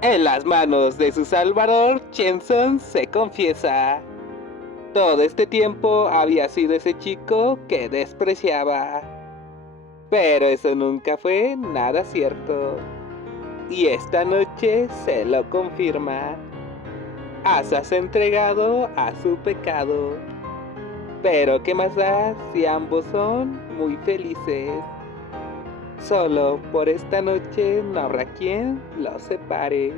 En las manos de su salvador, Chenson se confiesa. Todo este tiempo había sido ese chico que despreciaba. Pero eso nunca fue nada cierto. Y esta noche se lo confirma. Asa se ha entregado a su pecado. Pero ¿qué más da si ambos son muy felices? Solo por esta noche no habrá quien los separe.